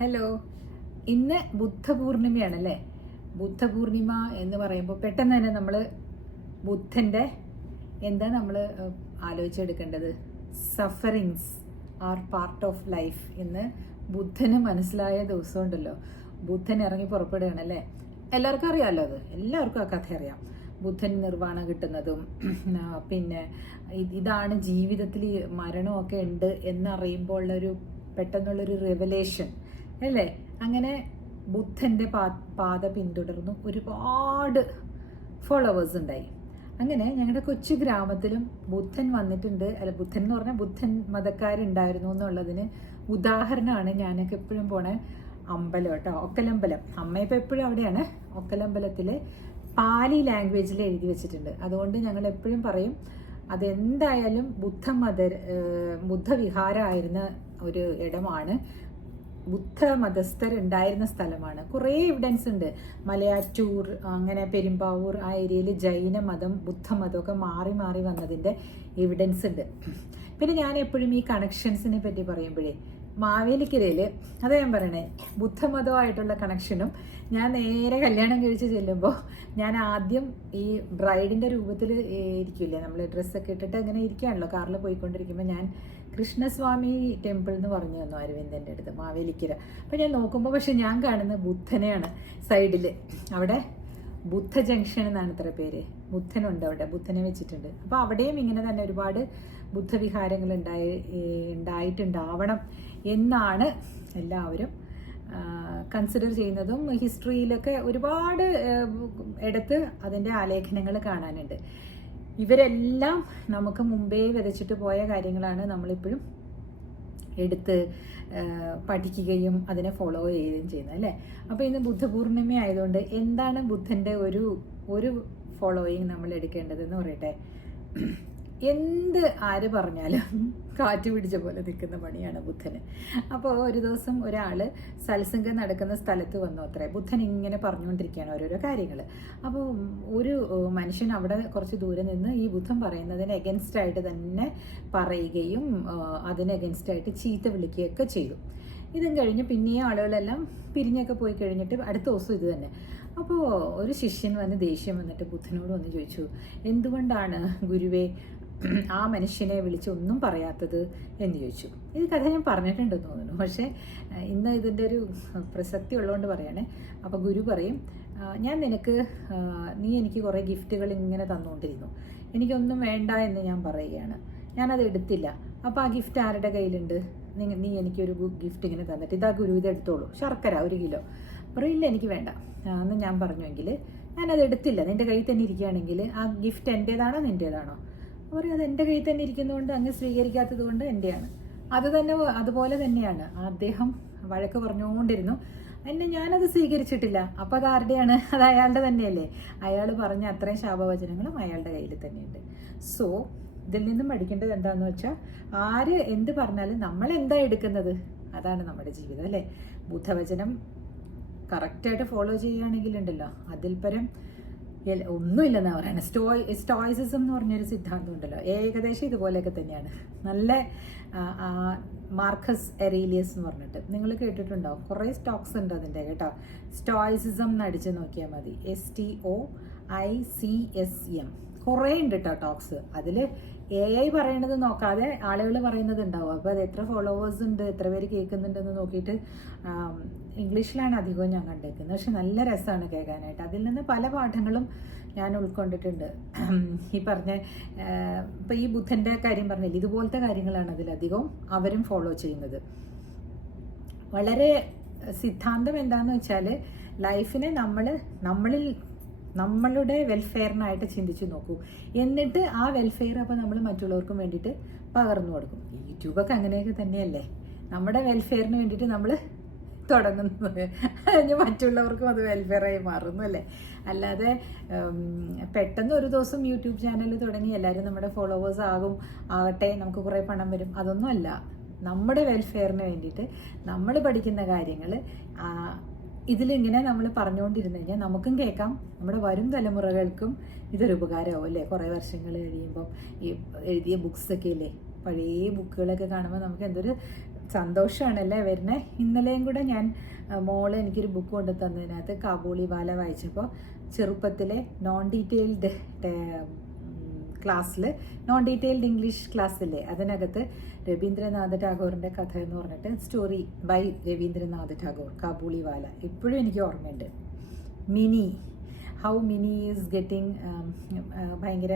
Hello. ഇന്ന് ബുദ്ധപൂർണിമയാണല്ലേ. ബുദ്ധപൂർണിമ എന്ന് പറയുമ്പോൾ പെട്ടെന്ന് തന്നെ നമ്മൾ ബുദ്ധൻ്റെ എന്താ നമ്മൾ ആലോചിച്ചെടുക്കേണ്ടത്? Sufferings are part of life എന്ന് ബുദ്ധന് മനസ്സിലായ ദിവസം ഉണ്ടല്ലോ. ബുദ്ധൻ ഇറങ്ങി പുറപ്പെടുകയാണല്ലേ. എല്ലാവർക്കും അറിയാമല്ലോ, അത് എല്ലാവർക്കും ആ കഥ അറിയാം. ബുദ്ധൻ നിർവ്വാണം കിട്ടുന്നതും പിന്നെ ഇതാണ് ജീവിതത്തിൽ മരണമൊക്കെ ഉണ്ട് എന്നറിയുമ്പോൾ ഉള്ളൊരു പെട്ടെന്നുള്ളൊരു റെവലേഷൻ അല്ലേ. അങ്ങനെ ബുദ്ധൻ്റെ പാത പിന്തുടർന്നു ഒരുപാട് ഫോളോവേഴ്സ് ഉണ്ടായി. അങ്ങനെ ഞങ്ങളുടെ കൊച്ചു ഗ്രാമത്തിലും ബുദ്ധൻ വന്നിട്ടുണ്ട്. അല്ല, ബുദ്ധൻ എന്ന് പറഞ്ഞാൽ ബുദ്ധൻ മതക്കാരുണ്ടായിരുന്നു എന്നുള്ളതിന് ഉദാഹരണമാണ് ഞാനൊക്കെ എപ്പോഴും പോണ അമ്പലം കേട്ടോ, ഒക്കലമ്പലം. അമ്മയിപ്പോൾ എപ്പോഴും അവിടെയാണ്. ഒക്കലമ്പലത്തിൽ പാലി ലാംഗ്വേജിൽ എഴുതി വെച്ചിട്ടുണ്ട്. അതുകൊണ്ട് ഞങ്ങൾ എപ്പോഴും പറയും അതെന്തായാലും ബുദ്ധവിഹാരമായിരുന്ന ഒരു ഇടമാണ്, ബുദ്ധമതസ്ഥരുണ്ടായിരുന്ന സ്ഥലമാണ്. കുറേ എവിഡൻസ് ഉണ്ട്. മലയാറ്റൂർ, അങ്ങനെ പെരുമ്പാവൂർ ആ ഏരിയയിൽ ജൈനമതം ബുദ്ധമതമൊക്കെ മാറി മാറി വന്നതിൻ്റെ എവിഡൻസ് ഉണ്ട്. പിന്നെ ഞാൻ എപ്പോഴും ഈ കണക്ഷൻസിനെ പറ്റി പറയുമ്പോഴേ മാവേലിക്കരയിൽ അതാ ഞാൻ പറയണേ, ബുദ്ധമതമായിട്ടുള്ള കണക്ഷനും ഞാൻ നേരെ കല്യാണം കഴിച്ച് ചെല്ലുമ്പോൾ ഞാൻ ആദ്യം ഈ ബ്രൈഡിൻ്റെ രൂപത്തിൽ ഇരിക്കില്ലേ, നമ്മൾ ഡ്രസ്സൊക്കെ ഇട്ടിട്ട് അങ്ങനെ ഇരിക്കുകയാണല്ലോ കാറിൽ പോയിക്കൊണ്ടിരിക്കുമ്പോൾ ഞാൻ കൃഷ്ണസ്വാമി ടെമ്പിൾ എന്ന് പറഞ്ഞു തന്നു അരവിന്ദൻ്റെ അടുത്ത്, മാവേലിക്കര. അപ്പോൾ ഞാൻ നോക്കുമ്പോൾ പക്ഷെ ഞാൻ കാണുന്ന ബുദ്ധനെയാണ് സൈഡിൽ. അവിടെ ബുദ്ധ ജംഗ്ഷൻ എന്നാണ് ഇത്ര പേര്. ബുദ്ധനുണ്ട് അവിടെ, ബുദ്ധനെ വെച്ചിട്ടുണ്ട്. അപ്പോൾ അവിടെയും ഇങ്ങനെ തന്നെ ഒരുപാട് ബുദ്ധവിഹാരങ്ങൾ ഉണ്ടായിട്ടുണ്ടാവണം എന്നാണ് എല്ലാവരും കൺസിഡർ ചെയ്യുന്നതും. ഹിസ്റ്ററിയിലൊക്കെ ഒരുപാട് ഇടത്ത് അതിൻ്റെ ആലേഖനങ്ങൾ കാണാനുണ്ട്. ഇവരെല്ലാം നമുക്ക് മുമ്പേ വിതച്ചിട്ട് പോയ കാര്യങ്ങളാണ് നമ്മളിപ്പോഴും എടുത്ത് പഠിക്കുകയും അതിനെ ഫോളോ ചെയ്യുകയും ചെയ്യുന്നത് അല്ലേ. അപ്പോൾ ഇന്ന് ബുദ്ധപൂർണിമ ആയതുകൊണ്ട് എന്താണ് ബുദ്ധൻ്റെ ഒരു ഫോളോയിങ് നമ്മൾ എടുക്കേണ്ടതെന്ന് പറയട്ടെ. എന്ത് ആര് പറഞ്ഞാലും കാറ്റ് പിടിച്ച പോലെ നിൽക്കുന്ന പണിയാണ് ബുദ്ധന്. അപ്പോൾ ഒരു ദിവസം ഒരാൾ സത്സംഗം നടക്കുന്ന സ്ഥലത്ത് വന്നു അത്രേ. ബുദ്ധൻ ഇങ്ങനെ പറഞ്ഞുകൊണ്ടിരിക്കുകയാണ് ഓരോരോ കാര്യങ്ങൾ. അപ്പോൾ ഒരു മനുഷ്യൻ അവിടെ കുറച്ച് ദൂരെ നിന്ന് ഈ ബുദ്ധൻ പറയുന്നതിന് എഗൻസ്റ്റ് ആയിട്ട് തന്നെ പറയുകയും അതിന് എഗൻസ്റ്റ് ആയിട്ട് ചീത്ത വിളിക്കുകയൊക്കെ ചെയ്തു. ഇതും കഴിഞ്ഞ് പിന്നെയും ആളുകളെല്ലാം പിരിഞ്ഞൊക്കെ പോയി കഴിഞ്ഞിട്ട് അടുത്ത ദിവസം ഇത് തന്നെ. അപ്പോൾ ഒരു ശിഷ്യൻ വന്ന് ദേഷ്യം വന്നിട്ട് ബുദ്ധനോട് വന്ന് ചോദിച്ചു, എന്തുകൊണ്ടാണ് ഗുരുവേ ആ മനുഷ്യനെ വിളിച്ച് ഒന്നും പറയാത്തത് എന്ന് ചോദിച്ചു. ഇത് കഥ ഞാൻ പറഞ്ഞിട്ടുണ്ടെന്ന് തോന്നുന്നു, പക്ഷേ ഇന്ന് ഇതിൻ്റെ ഒരു പ്രസക്തി ഉള്ളതുകൊണ്ട് പറയണേ. അപ്പോൾ ഗുരു പറയും, നീ എനിക്ക് കുറേ ഗിഫ്റ്റുകൾ ഇങ്ങനെ തന്നുകൊണ്ടിരുന്നു, എനിക്കൊന്നും വേണ്ട എന്ന് ഞാൻ പറയുകയാണ്, ഞാനത് എടുത്തില്ല. അപ്പോൾ ആ ഗിഫ്റ്റ് ആരുടെ കയ്യിലുണ്ട്? നീ എനിക്കൊരു ഗിഫ്റ്റ് ഇങ്ങനെ തന്നിട്ട് ഇതാ ഗുരു, ഇത് എടുത്തോളൂ, ശർക്കര 1 കിലോ. പറയില്ല, എനിക്ക് വേണ്ട എന്ന് ഞാൻ പറഞ്ഞുവെങ്കിൽ ഞാനത് എടുത്തില്ല. നിൻ്റെ കയ്യിൽ തന്നെ ഇരിക്കുകയാണെങ്കിൽ ആ ഗിഫ്റ്റ് എൻ്റേതാണോ നിൻ്റേതാണോ? പറയും അത് എൻ്റെ കയ്യിൽ തന്നെ ഇരിക്കുന്നതുകൊണ്ട് അങ്ങ് സ്വീകരിക്കാത്തത് കൊണ്ട് എൻ്റെയാണ്. അതുപോലെ തന്നെയാണ് അദ്ദേഹം വഴക്ക് പറഞ്ഞുകൊണ്ടിരുന്നു. ഞാനത് സ്വീകരിച്ചിട്ടില്ല. അപ്പോൾ അത് ആരുടെയാണ്? അത് അയാളുടെ തന്നെയല്ലേ. അയാൾ പറഞ്ഞ അത്രയും ശാപവചനങ്ങളും അയാളുടെ കയ്യിൽ തന്നെയുണ്ട്. സോ ഇതിൽ നിന്നും പഠിക്കേണ്ടത് എന്താണെന്ന് വെച്ചാൽ, ആര് എന്ത് പറഞ്ഞാലും നമ്മൾ എന്താ എടുക്കുന്നത് അതാണ് നമ്മുടെ ജീവിതം അല്ലേ. ബുദ്ധവചനം കറക്റ്റായിട്ട് ഫോളോ ചെയ്യുകയാണെങ്കിലുണ്ടല്ലോ അതിൽ പരം ഒന്നുമില്ലെന്നാണ് പറയുന്നത്. സ്റ്റോയിസിസം എന്ന് പറഞ്ഞൊരു സിദ്ധാന്തം ഉണ്ടല്ലോ, ഏകദേശം ഇതുപോലെയൊക്കെ തന്നെയാണ്. നല്ല മാർക്കസ് എറീലിയസ് എന്ന് പറഞ്ഞിട്ട് നിങ്ങൾ കേട്ടിട്ടുണ്ടോ? കുറേ സ്റ്റോക്സ് ഉണ്ട് അതിൻ്റെ കേട്ടോ. സ്റ്റോയിസിസം എന്ന് അടിച്ച് നോക്കിയാൽ മതി. STOICSM കുറേ ഉണ്ട് കേട്ടോ ടോക്സ്. അതിൽ AI പറയണത് നോക്കാതെ ആളുകൾ പറയുന്നത് ഉണ്ടാവും. അപ്പോൾ അത് എത്ര ഫോളോവേഴ്സ് ഉണ്ട്, എത്ര പേര് കേൾക്കുന്നുണ്ടെന്ന് നോക്കിയിട്ട് ഇംഗ്ലീഷിലാണ് അധികവും ഞാൻ കണ്ടേക്കുന്നത്. പക്ഷെ നല്ല രസമാണ് കേൾക്കാനായിട്ട്. അതിൽ നിന്ന് പല പാഠങ്ങളും ഞാൻ ഉൾക്കൊണ്ടിട്ടുണ്ട്. ഈ പറഞ്ഞ ഇപ്പോൾ ഈ ബുദ്ധൻ്റെ കാര്യം പറഞ്ഞില്ല, ഇതുപോലത്തെ കാര്യങ്ങളാണ് അതിലധികവും അവരും ഫോളോ ചെയ്യുന്നത്. വളരെ സിദ്ധാന്തം എന്താണെന്ന് വെച്ചാൽ, ലൈഫിനെ നമ്മളുടെ വെൽഫെയറിനായിട്ട് ചിന്തിച്ചു നോക്കൂ. എന്നിട്ട് ആ വെൽഫെയർ അപ്പോൾ നമ്മൾ മറ്റുള്ളവർക്കും വേണ്ടിയിട്ട് പകർന്നു കൊടുക്കും. യൂട്യൂബൊക്കെ അങ്ങനെയൊക്കെ തന്നെയല്ലേ, നമ്മുടെ വെൽഫെയറിന് വേണ്ടിയിട്ട് നമ്മൾ തുടങ്ങുന്നത്, അതിന് മറ്റുള്ളവർക്കും അത് വെൽഫെയറായി മാറുന്നു അല്ലേ. അല്ലാതെ പെട്ടെന്ന് ഒരു ദിവസം യൂട്യൂബ് ചാനൽ തുടങ്ങി എല്ലാവരും നമ്മുടെ ഫോളോവേഴ്സ് ആകട്ടെ, നമുക്ക് കുറേ പണം വരും, അതൊന്നും അല്ല. നമ്മുടെ വെൽഫെയറിന് വേണ്ടിയിട്ട് നമ്മൾ പഠിക്കുന്ന കാര്യങ്ങൾ ഇതിലിങ്ങനെ നമ്മൾ പറഞ്ഞുകൊണ്ടിരുന്നു കഴിഞ്ഞാൽ നമുക്കും കേൾക്കാം, നമ്മുടെ വരും തലമുറകൾക്കും ഇതൊരു ഉപകാരമാവും അല്ലേ. കുറേ വർഷങ്ങൾ കഴിയുമ്പം ഈ എഴുതിയ ബുക്സൊക്കെ ഇല്ലേ, പഴയ ബുക്കുകളൊക്കെ കാണുമ്പോൾ നമുക്ക് എന്തൊരു സന്തോഷമാണല്ലേ വരുന്നത്. ഇന്നലെയും കൂടെ ഞാൻ മോള് എനിക്കൊരു ബുക്ക് കൊണ്ടു തന്നതിനകത്ത് കാബൂളിവാല വായിച്ചപ്പോൾ ചെറുപ്പത്തിലെ നോൺ ഡീറ്റെയിൽഡ് ക്ലാസ്സിൽ, നോൺ ഡീറ്റെയിൽഡ് ഇംഗ്ലീഷ് ക്ലാസ്സില്ലേ, അതിനകത്ത് രവീന്ദ്രനാഥ് ടാഗോറിൻ്റെ കഥ എന്ന് പറഞ്ഞിട്ട് സ്റ്റോറി ബൈ രവീന്ദ്രനാഥ് ടാഗോർ, കാബൂളിവാല, ഇപ്പോഴും എനിക്ക് ഓർമ്മയുണ്ട്. Mini, how mini is getting, ഭയങ്കര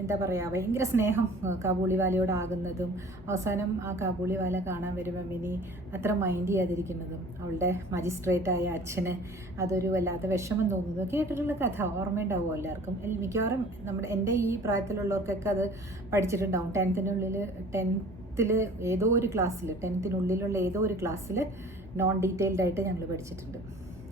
എന്താ പറയുക, ഭയങ്കര സ്നേഹം കാബൂളിവാലയോടാകുന്നതും അവസാനം ആ കാബൂളിവാല കാണാൻ വരുമ്പോൾ മിനി അത്ര മൈൻഡ് ചെയ്യാതിരിക്കുന്നതും അവളുടെ മജിസ്ട്രേറ്റായ അച്ഛന് അതൊരു വല്ലാത്ത വിഷമം തോന്നുന്നതും കേട്ടിട്ടുള്ള കഥ ഓർമ്മയുണ്ടാവുമോ എല്ലാവർക്കും? മിക്കവാറും എൻ്റെ ഈ പ്രായത്തിലുള്ളവർക്കൊക്കെ അത് പഠിച്ചിട്ടുണ്ടാവും. ടെൻത്തിൽ ഏതോ ഒരു ക്ലാസ്സിൽ, 10th ഏതോ ഒരു ക്ലാസ്സിൽ നോൺ ഡീറ്റെയിൽഡ് ആയിട്ട് ഞങ്ങൾ പഠിച്ചിട്ടുണ്ട്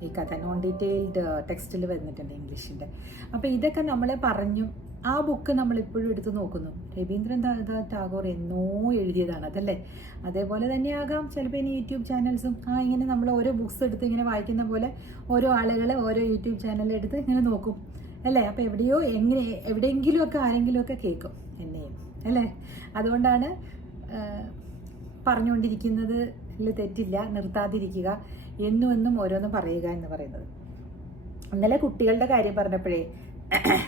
ഈ കഥ. നോൺ ഡീറ്റെയിൽഡ് ടെക്സ്റ്റിൽ വന്നിട്ടുണ്ട് ഇംഗ്ലീഷിൻ്റെ. അപ്പോൾ ഇതൊക്കെ നമ്മൾ പറഞ്ഞു. ആ ബുക്ക് നമ്മളിപ്പോഴും എടുത്ത് നോക്കുന്നു. രവീന്ദ്രനാഥ് ടാഗോർ എന്നോ എഴുതിയതാണ് അതല്ലേ. അതേപോലെ തന്നെയാകാം ചിലപ്പോൾ ഇനി യൂട്യൂബ് ചാനൽസും ഇങ്ങനെ നമ്മൾ ഓരോ ബുക്സ് എടുത്ത് ഇങ്ങനെ വായിക്കുന്ന പോലെ ഓരോ ആളുകൾ ഓരോ യൂട്യൂബ് ചാനൽ എടുത്ത് ഇങ്ങനെ നോക്കും അല്ലേ. അപ്പോൾ എവിടെയെങ്കിലുമൊക്കെ ആരെങ്കിലുമൊക്കെ കേൾക്കും എന്നെയും അല്ലേ. അതുകൊണ്ടാണ് പറഞ്ഞുകൊണ്ടിരിക്കുന്നതിൽ തെറ്റില്ല, നിർത്താതിരിക്കുക, എന്നും ഓരോന്ന് പറയുക എന്ന് പറയുന്നത്. ഇന്നലെ കുട്ടികളുടെ കാര്യം പറഞ്ഞപ്പോഴേ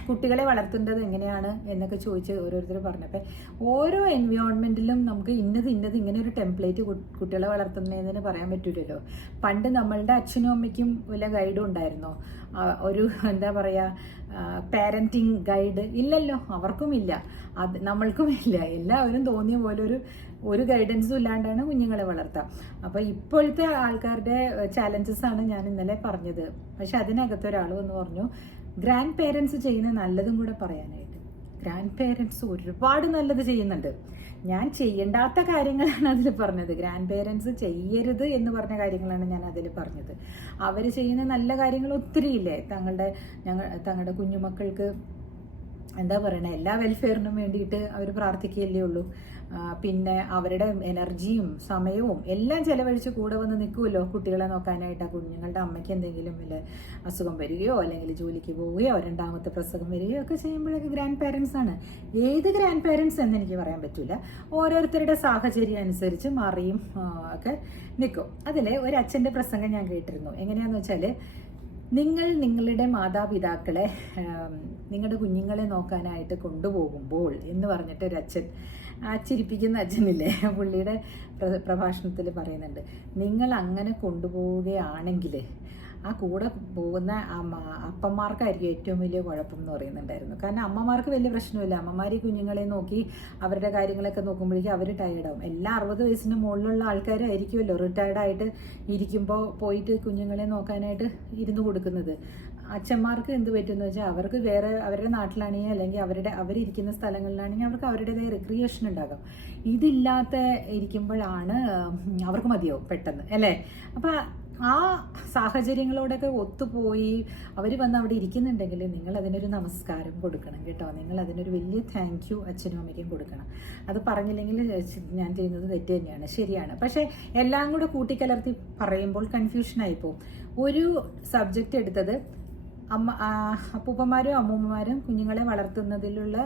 കുട്ടികളെ വളർത്തേണ്ടത് എങ്ങനെയാണ് എന്നൊക്കെ ചോദിച്ച് ഓരോരുത്തർ പറഞ്ഞപ്പോൾ ഓരോ എൻവയോൺമെൻറ്റിലും നമുക്ക് ഇന്നത് ഇങ്ങനെ ഒരു ടെംപ്ലേറ്റ് കുട്ടികളെ വളർത്തുന്നതിന് പറയാൻ പറ്റൂലല്ലോ. പണ്ട് നമ്മളുടെ അച്ഛനും അമ്മയ്ക്കും വല്ല ഗൈഡും ഉണ്ടായിരുന്നോ? ഒരു എന്താ പറയുക പാരൻറ്റിങ് ഗൈഡ് ഇല്ലല്ലോ, അവർക്കുമില്ല, അത് നമ്മൾക്കും ഇല്ല. എല്ലാവരും തോന്നിയ പോലെ ഒരു ഗൈഡൻസും ഇല്ലാണ്ടാണ് കുഞ്ഞുങ്ങളെ വളർത്തുക. അപ്പോൾ ഇപ്പോഴത്തെ ആൾക്കാരുടെ ചാലഞ്ചസ് ആണ് ഞാൻ ഇന്നലെ പറഞ്ഞത്. പക്ഷെ അതിനകത്ത് ഒരാൾ വന്ന് പറഞ്ഞു ഗ്രാൻഡ് പേരൻസ് ചെയ്യുന്ന നല്ലതും കൂടെ പറയാനായിട്ട്. ഗ്രാൻഡ് പേരൻസ് ഒരുപാട് നല്ലത് ചെയ്യുന്നുണ്ട്. ഞാൻ ചെയ്യേണ്ടാത്ത കാര്യങ്ങളാണ് അതിൽ പറഞ്ഞത്. ഗ്രാൻഡ് പേരൻസ് ചെയ്യരുത് എന്ന് പറഞ്ഞ കാര്യങ്ങളാണ് ഞാൻ അതിൽ പറഞ്ഞത്. അവർ ചെയ്യുന്ന നല്ല കാര്യങ്ങൾ ഒത്തിരി ഇല്ലേ. തങ്ങളുടെ കുഞ്ഞുമക്കൾക്ക് എന്താ പറയണേ, എല്ലാ വെൽഫെയറിനും വേണ്ടിയിട്ട് അവർ പ്രാർത്ഥിക്കുകയല്ലേ ഉള്ളൂ. പിന്നെ അവരുടെ എനർജിയും സമയവും എല്ലാം ചിലവഴിച്ച് കൂടെ വന്ന് നിൽക്കുമല്ലോ കുട്ടികളെ നോക്കാനായിട്ട്. ആ കുഞ്ഞുങ്ങളുടെ അമ്മയ്ക്ക് എന്തെങ്കിലും വല്ല അസുഖം വരികയോ അല്ലെങ്കിൽ ജോലിക്ക് പോവുകയോ രണ്ടാമത്തെ പ്രസവം വരികയോ ഒക്കെ ചെയ്യുമ്പോഴൊക്കെ ഗ്രാൻഡ് പാരൻസ് ആണ്. ഏത് ഗ്രാൻഡ് പാരൻസ് എന്ന് എനിക്ക് പറയാൻ പറ്റില്ല. ഓരോരുത്തരുടെ സാഹചര്യം അനുസരിച്ച് മാറിയും ഒക്കെ നിൽക്കും. അതിൽ ഒരു അച്ഛൻ്റെ പ്രസംഗം ഞാൻ കേട്ടിരുന്നു. എങ്ങനെയാണെന്ന് വെച്ചാൽ, നിങ്ങളുടെ മാതാപിതാക്കളെ നിങ്ങളുടെ കുഞ്ഞുങ്ങളെ നോക്കാനായിട്ട് കൊണ്ടുപോകുമ്പോൾ എന്ന് പറഞ്ഞിട്ട് ഒരു അച്ഛൻ, ചിരിപ്പിക്കുന്ന അച്ഛനില്ലേ, പുള്ളിയുടെ പ്രഭാഷണത്തിൽ പറയുന്നുണ്ട്, നിങ്ങൾ അങ്ങനെ കൊണ്ടുപോവുകയാണെങ്കിൽ ആ കൂടെ പോകുന്ന അപ്പന്മാർക്കായിരിക്കും ഏറ്റവും വലിയ കുഴപ്പം എന്ന് പറയുന്നുണ്ടായിരുന്നു. കാരണം അമ്മമാർക്ക് വലിയ പ്രശ്നമില്ല. അമ്മമാർ ഈ കുഞ്ഞുങ്ങളെ നോക്കി അവരുടെ കാര്യങ്ങളൊക്കെ നോക്കുമ്പോഴേക്കും അവർ ടയേർഡാവും. എല്ലാ 60 വയസ്സിന് മുകളിലുള്ള ആൾക്കാരായിരിക്കുമല്ലോ റിട്ടയർഡായിട്ട് ഇരിക്കുമ്പോൾ പോയിട്ട് കുഞ്ഞുങ്ങളെ നോക്കാനായിട്ട് ഇരുന്ന് കൊടുക്കുന്നത്. അച്ഛന്മാർക്ക് എന്ത് പറ്റുമെന്ന് വെച്ചാൽ അവർക്ക് വേറെ അവരുടെ നാട്ടിലാണെങ്കിൽ അല്ലെങ്കിൽ അവരിരിക്കുന്ന സ്ഥലങ്ങളിലാണെങ്കിൽ അവർക്ക് അവരുടേതായ റിക്രിയേഷൻ ഉണ്ടാകും. ഇതില്ലാത്ത ഇരിക്കുമ്പോഴാണ് അവർക്ക് മതിയാവും പെട്ടെന്ന് അല്ലേ. അപ്പം ആ സാഹചര്യങ്ങളോടൊക്കെ ഒത്തുപോയി അവർ വന്ന് അവിടെ ഇരിക്കുന്നുണ്ടെങ്കിൽ നിങ്ങൾ അതിനൊരു നമസ്കാരം കൊടുക്കണം കേട്ടോ. നിങ്ങൾ അതിനൊരു വലിയ താങ്ക് യു അച്ഛനും അമ്മയ്ക്കും കൊടുക്കണം. അത് പറഞ്ഞില്ലെങ്കിൽ ഞാൻ ചെയ്യുന്നത് തെറ്റ് തന്നെയാണ്, ശരിയാണ്. പക്ഷേ എല്ലാം കൂടെ കൂട്ടിക്കലർത്തി പറയുമ്പോൾ കൺഫ്യൂഷനായിപ്പോവും. ഒരു സബ്ജക്റ്റ് എടുത്തത് അപ്പൂപ്പന്മാരും അമ്മൂമ്മമാരും കുഞ്ഞുങ്ങളെ വളർത്തുന്നതിലുള്ള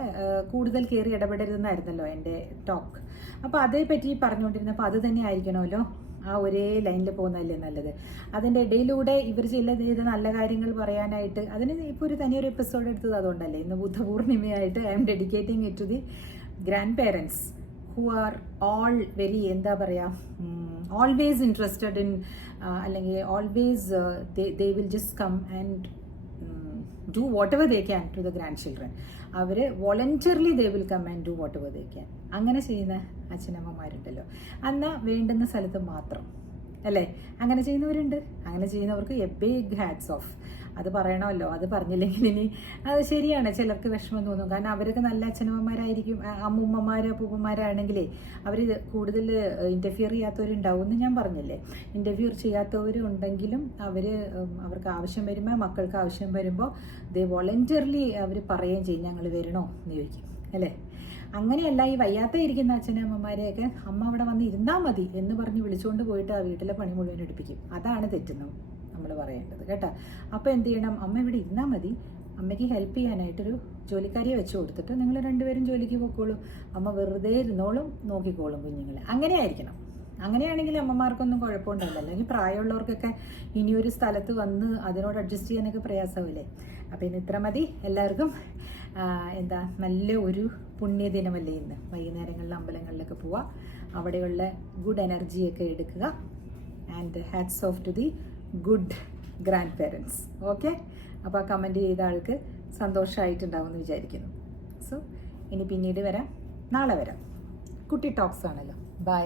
കൂടുതൽ കയറി ഇടപെടരുതെന്നായിരുന്നല്ലോ എൻ്റെ ടോക്ക്. അപ്പോൾ അതേപ്പറ്റി പറഞ്ഞുകൊണ്ടിരുന്നപ്പോൾ അത് തന്നെ ആയിരിക്കണമല്ലോ ആ ഒരേ ലൈനിൽ പോകുന്നതല്ലേ നല്ലത്. അതിൻ്റെ ഇടയിലൂടെ ഇവർ ചെയ്ത നല്ല കാര്യങ്ങൾ പറയാനായിട്ട് അതിന് ഇപ്പോൾ ഒരു തനിയൊരു എപ്പിസോഡ് എടുത്തത് അതുകൊണ്ടല്ലേ. ഇന്ന് ബുദ്ധപൂർണിമയായിട്ട് I am dedicating it to the grandparents who are all very എന്താ പറയുക, ഓൾവേസ് ഇൻട്രസ്റ്റഡ് ഇൻ അല്ലെങ്കിൽ always they will just come and do whatever they can to the grandchildren. അവർ voluntarily they will come and do whatever they can. അങ്ങനെ ചെയ്യുന്ന അച്ഛനമ്മമാരുണ്ടല്ലോ. എന്നാൽ വേണ്ടുന്ന സ്ഥലത്ത് മാത്രം അല്ലേ അങ്ങനെ ചെയ്യുന്നവരുണ്ട്. അങ്ങനെ ചെയ്യുന്നവർക്ക് എ ബിഗ് ഹാറ്റ്സ് ഓഫ്. അത് പറയണമല്ലോ, അത് പറഞ്ഞില്ലെങ്കിൽ ഇനി അത് ശരിയാണ്, ചിലർക്ക് വിഷമം തോന്നും. കാരണം അവരൊക്കെ നല്ല അച്ഛനമ്മമാരായിരിക്കും. അമ്മൂമ്മമാരും അപ്പൂപ്പന്മാരാണെങ്കിലേ അവർ കൂടുതൽ ഇൻ്റർഫിയർ ചെയ്യാത്തവരുണ്ടാവും എന്ന് ഞാൻ പറഞ്ഞില്ലേ. ഇൻ്റർഫിയർ ചെയ്യാത്തവരുണ്ടെങ്കിലും അവർക്ക് ആവശ്യം വരുമ്പോൾ, മക്കൾക്ക് ആവശ്യം വരുമ്പോൾ ദേ വോളണ്ടിയർലി അവർ പറയുകയും ചെയ്യും ഞങ്ങൾ വരണോ എന്ന് ചോദിക്കും അല്ലേ. അങ്ങനെയല്ല ഈ വയ്യാത്ത ഇരിക്കുന്ന അച്ഛനമ്മമാരെയൊക്കെ അമ്മ അവിടെ വന്ന് ഇരുന്നാൽ മതി എന്ന് പറഞ്ഞ് വിളിച്ചുകൊണ്ട് പോയിട്ട് ആ വീട്ടിലെ പണി മുഴുവൻ എടുപ്പിക്കും. അതാണ് തെറ്റുന്നത് നമ്മൾ പറയേണ്ടത് കേട്ടോ. അപ്പോൾ എന്ത് ചെയ്യണം, അമ്മ ഇവിടെ ഇരുന്നാൽ മതി, അമ്മയ്ക്ക് ഹെൽപ്പ് ചെയ്യാനായിട്ടൊരു ജോലിക്കാരിയെ വെച്ച് കൊടുത്തിട്ട് നിങ്ങൾ രണ്ടുപേരും ജോലിക്ക് പോയിക്കോളൂ, അമ്മ വെറുതെ ഇരുന്നോളും, നോക്കിക്കോളും കുഞ്ഞുങ്ങളെ. അങ്ങനെ ആയിരിക്കണം. അങ്ങനെയാണെങ്കിൽ അമ്മമാർക്കൊന്നും കുഴപ്പമുണ്ടാവില്ല. അല്ലെങ്കിൽ പ്രായമുള്ളവർക്കൊക്കെ ഇനിയൊരു സ്ഥലത്ത് വന്ന് അതിനോട് അഡ്ജസ്റ്റ് ചെയ്യാനൊക്കെ പ്രയാസമില്ലേ. അപ്പോൾ ഇന്ന് ഇത്ര മതി. എല്ലാവർക്കും നല്ല ഒരു പുണ്യദിനമല്ലേ ഇന്ന്. വൈകുന്നേരങ്ങളിൽ അമ്പലങ്ങളിലൊക്കെ പോവുക, അവിടെയുള്ള ഗുഡ് എനർജിയൊക്കെ എടുക്കുക. And hats of two the good grand parents. Okay, അപ്പോൾ ആ കമൻറ്റ് ചെയ്ത ആൾക്ക് സന്തോഷമായിട്ടുണ്ടാവും എന്ന് വിചാരിക്കുന്നു. സോ ഇനി പിന്നീട് വരാം, നാളെ വരാം. കുട്ടി ടോക്സ് ആണല്ലോ. ബൈ.